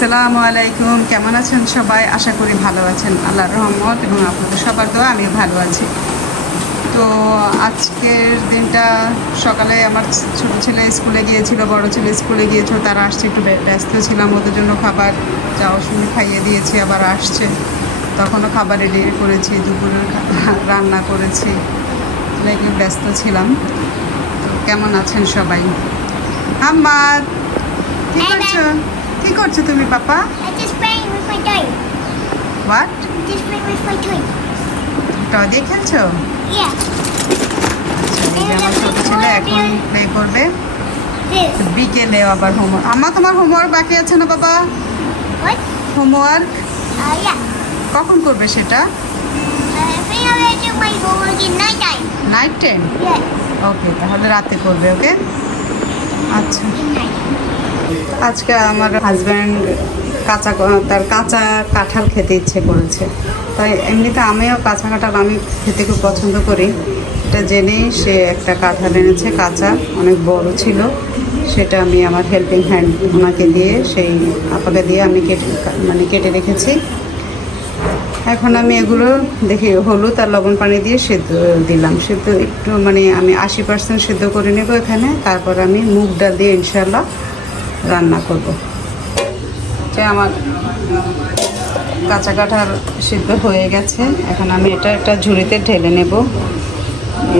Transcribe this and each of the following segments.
আসসালামু আলাইকুম, কেমন আছেন সবাই? আশা করি ভালো আছেন, আল্লাহর রহমত এবং আপনাদের সবার দোয়া আমিও ভালো আছি। তো আজকের দিনটা সকালে আমার ছোটো ছেলে স্কুলে গিয়েছিল, বড় ছেলে স্কুলে গিয়েছিল, তারা আসছে, একটু ব্যস্ত ছিলাম, ওদের জন্য খাবার যাওয়ার সময় খাইয়ে দিয়েছি, আবার আসছে তখনও খাবার রেডি করেছি, দুপুরের রান্না করেছি, একটু ব্যস্ত ছিলাম। তো কেমন আছেন সবাই? আম্মাদ কি করছো? কি করছো তুমি পাপা? I'm just playing with my toy. What? Just playing with my toy. Toy দিয়ে খেলছো? Yeah. আচ্ছা, এই যে আমার ছোট ছেলে এখন প্লে করবে, This. বিকেলে আবার হোমওয়ার্ক। আম্মা তোমার হোমওয়ার্ক বাকি আছে না বাবা? What? Homework Yeah. কখন করবে সেটা? I think I'm gonna do my homework in night time. Night 10? Yeah. ওকে, তাহলে রাতে করবে। ওকে, আচ্ছা। In night. আজকে আমার হাজব্যান্ড তার কাঁচা কাঁঠাল খেতে ইচ্ছে করেছে, তাই এমনিতে আমিও কাঁচা কাঁঠাল আমি খেতে খুব পছন্দ করি। এটা জেনেই সে একটা কাঁঠাল এনেছে, কাঁচা, অনেক বড় ছিল। সেটা আমি আমার হেল্পিং হ্যান্ড ওনাকে দিয়ে, সেই আপাকে দিয়ে আমি কেটে রেখেছি। এখন আমি এগুলো দেখি হলুদ আর লবণ পানি দিয়ে সেদ্ধ দিলাম। সেদ্ধ একটু আমি 80% সেদ্ধ করে নেব এখানে, তারপর আমি মুগ ডাল দিয়ে ইনশাল্লাহ রান্না করব। যে আমার কাঁচা কাঁঠাল সিদ্ধ হয়ে গেছে, এখন আমি এটা একটা ঝুড়িতে ঢেলে নেব।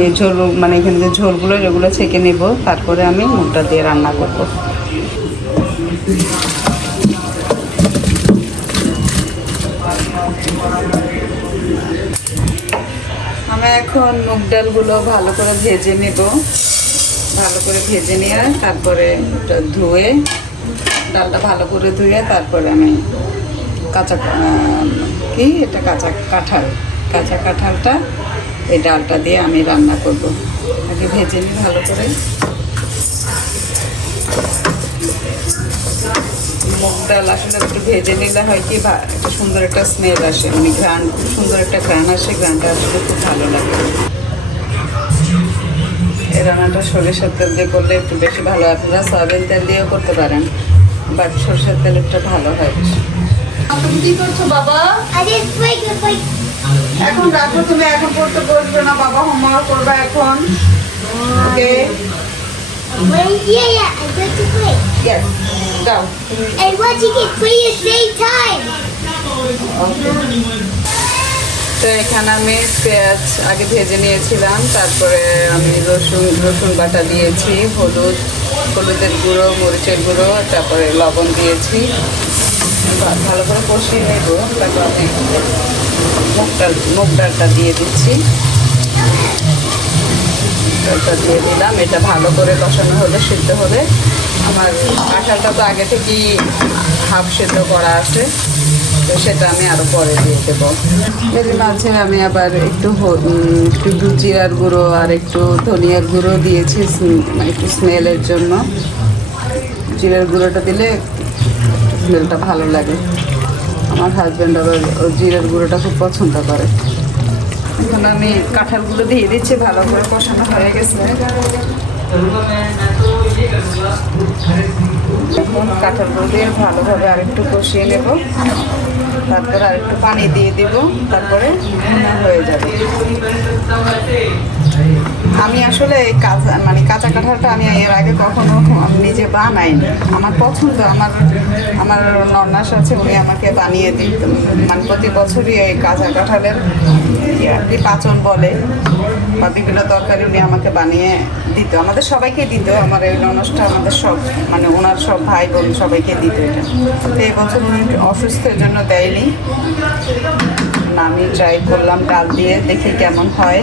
এই ঝোল এখানে যে ঝোলগুলো যেগুলো ছেঁকে নেব, তারপরে আমি মুগ ডাল দিয়ে রান্না করব। আমি এখন মুগ ডালগুলো ভালো করে ভেজে নেব। ভালো করে ভেজে নিয়ে তারপরে ওটা ধুয়ে, ডালটা ভালো করে ধুয়ে তারপরে আমি কাঁচা কাঁঠালটা এই ডালটা দিয়ে আমি রান্না করব। আগে ভেজে নিই ভালো করে। মুগ ডাল আসলে একটু ভেজে নিলে হয় কি, একটা সুন্দর একটা স্মেল আসে, ঘ্রাণ, খুব সুন্দর একটা ঘ্রাণ আসে, ঘ্রাণটা আসলে খুব ভালো লাগে। এই রান্নাটা সরিষার তেল দিয়ে করলে একটু বেশি ভালো হয়। আপনারা সয়াবিন তেল দিয়েও করতে পারেন, বাট সরষের তেল একটু ভালো হয় বেশি। তুমি কি করছো বাবা? I just play with my. এখন রাখো, তুমি এখন পড়তে বসবে না, বাবা হোমওয়ার্ক করবে এখন। ওকে, Yeah. I'm going to play. Yes, যাও। And watching it play at the same time. তো এখানে আমি পেঁয়াজ আগে ভেজে নিয়েছিলাম, তারপরে আমি রসুন বাটা দিয়েছি, হলুদের গুঁড়ো, মরিচের গুঁড়ো, তারপরে লবণ দিয়েছি। ভালো করে কষিয়ে নেব, তারপর আমি মুগ ডালটা দিয়ে দিচ্ছি। ডালটা দিয়ে দিলাম, এটা ভালো করে কষানো হলে, সিদ্ধ হলে। আমার কাঁঠালটা তো আগে থেকেই হাফ সিদ্ধ করা আছে, তো সেটা আমি আরও পরে দিয়ে দেবো। এর মাঝে আমি আবার একটু জিরার গুঁড়ো আর একটু ধনিয়ার গুঁড়ো দিয়েছি, একটু স্মেলের জন্য। জিরার গুঁড়োটা দিলে স্মেলটা ভালো লাগে। আমার হাজব্যান্ড আবার জিরার গুঁড়োটা খুব পছন্দ করে। এখন আমি কাঁঠালগুলো দিয়ে দিচ্ছি, ভালো করে কষানো হয়ে গেছে। এখন কাঁঠালগুলো দিয়ে ভালোভাবে আরেকটু কষিয়ে নেব, তারপরে আরেকটু পানি দিয়ে দিব, তারপরে হয়ে যাবে। আমি আসলে কাঁচা কাঁঠালটা আমি এর আগে কখনো নিজে বানাইনি। আমার পছন্দ, আমার নন্নাস আছে, উনি আমাকে বানিয়ে দিত। প্রতি বছরই এই কাঁচা কাঁঠালের কি পাচন বলে বা বিভিন্ন তরকারি উনি আমাকে বানিয়ে দিত, আমাদের সবাইকে দিত। আমার এই নন্নাসটা আমাদের সব ওনার সব ভাই বোন সবাইকে দিত এটা। তো এই বছর উনি অসুস্থের জন্য দেয়নি। আমি ট্রাই করলাম ডাল দিয়ে, দেখি কেমন হয়।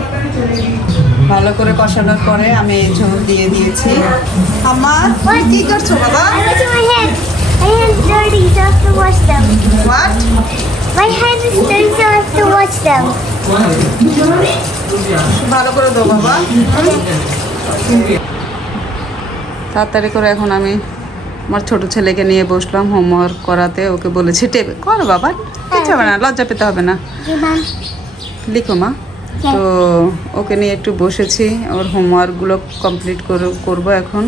ভালো করে কষানোর পরে আমি এই ঝোল দিয়ে দিয়েছি। আমার কি করছো বাবা? I'm washing my hands. My hands dirty, so I have to wash them. What? My hands is dirty, so I have to wash them. ভালো করে দাও বাবা। তাড়াতাড়ি করে এখন আমি আমার ছোট ছেলেকে নিয়ে বসলাম হোমওয়ার্ক করাতে। ওকে বলেছি টেবে করো বাবা, কিছু হবে না, লজ্জা পেতে হবে না, লিখো মা। তো ওকে নিয়ে একটু বসেছি, ওর হোমওয়ার্কগুলো কমপ্লিট করবো এখন।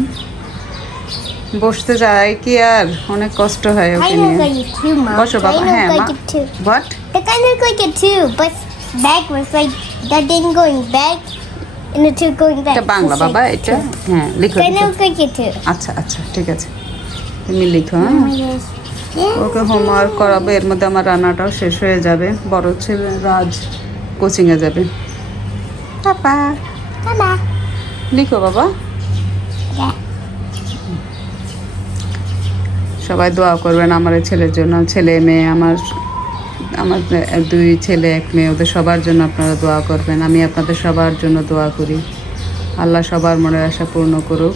বসতে যায় কি আর অনেক কষ্ট হয় ওকে I look নিয়ে like it too, Mom. বসো বাবা I হ্যাঁ look মা like it too. What The kind look like it too, but back was like that didn't going back and the two going back. এটা Bangla It's like বাবা এটা হ্যাঁ লিখো Kind লিখো। look like it too. আচ্ছা আচ্ছা ঠিক আছে তুমি লিখো হ্যাঁ Oh my gosh. Yeah. Okay homework করাবো এর মধ্যে আমার রান্নাটাও শেষ হয়ে যাবে বড় ছেলে রাজ কোচিংয়ে যাবে পাপা Bye-bye. লিখো বাবা Yeah. সবাই দোয়া করবেন আমার এই ছেলের জন্য ছেলে মেয়ে আমার আমার দুই ছেলে এক মেয়ে ওদের সবার জন্য আপনারা দোয়া করবেন আমি আপনাদের সবার জন্য দোয়া করি আল্লাহ সবার মনের আশা পূর্ণ করুক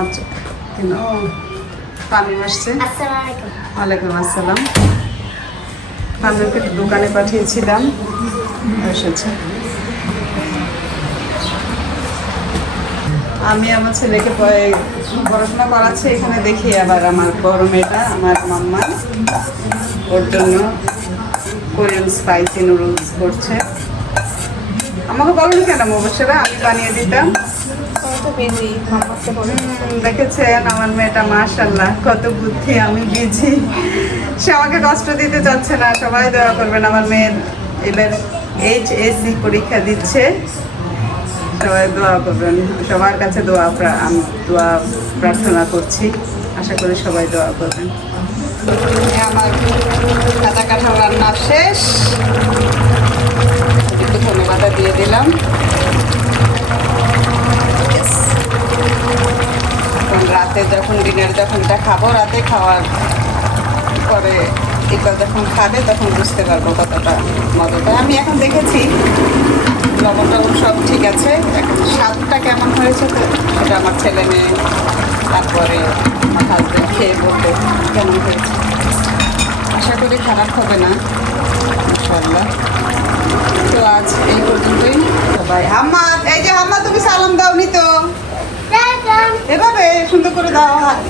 আচ্ছা কেন তামিম আসছে Assalamualaikum. ওয়ালাইকুম আসসালাম তামিমকে দোকানে পাঠিয়েছিলাম এসেছে আমি আমার ছেলেকে পড়াশোনা করাচ্ছি এখানে দেখি আবার আমার বড় মেয়েটা আমার মাম্মা ওর জন্য কোরিয়ান স্পাইসি নুডলস করছে আমাকে বলেন কেন মুবাসেরা আমি বানিয়ে দিতাম দেখেছেন আমার মেয়েটা মাশাআল্লাহ কত বুদ্ধি আমি বিজি সে আমাকে কষ্ট দিতে চাচ্ছে না সবাই দোয়া করবেন আমার মেয়ের এবার HSC পরীক্ষা দিচ্ছে সবাই দোয়া করবেন সবার কাছে আমি দোয়া প্রার্থনা করছি আশা করি সবাই দোয়া করবেন আমার কাঁচা কাঁঠাল রান্না শেষ একটু ধন্যবাদ দিয়ে দিলাম এখন রাতে যখন ডিনার যখন এটা খাবো রাতে খাওয়ার পরে এবার যখন খাবে তখন বুঝতে পারবো কতটা মজাটা আমি এখন দেখেছি লবণ টবণ সব ঠিক আছে এখন স্বাদটা কেমন হয়েছে তো সেটা আমার ছেলে মেয়ে তারপরে আমার হাজবেন্ড খেয়ে বলবে কেমন হয়েছে আশা করি খারাপ হবে না ইনশাল্লাহ তো আজ এই পর্যন্তই সবাই হাম্মাদ এই যে হাম্মা তুমি সালাম দাওনি তো Welcome. এভাবে সুন্দর করে দাও হাত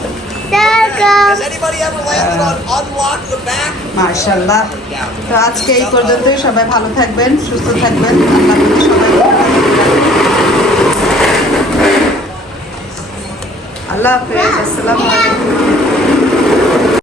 Welcome. Has anybody ever landed on unlock the back? মাশাআল্লাহ তো আজকে এই পর্যন্তই সবাই ভালো থাকবেন সুস্থ থাকবেন আল্লাহ আপনাদের সবাইকে আল্লাহ হাফেজ আসসালামু আলাইকুম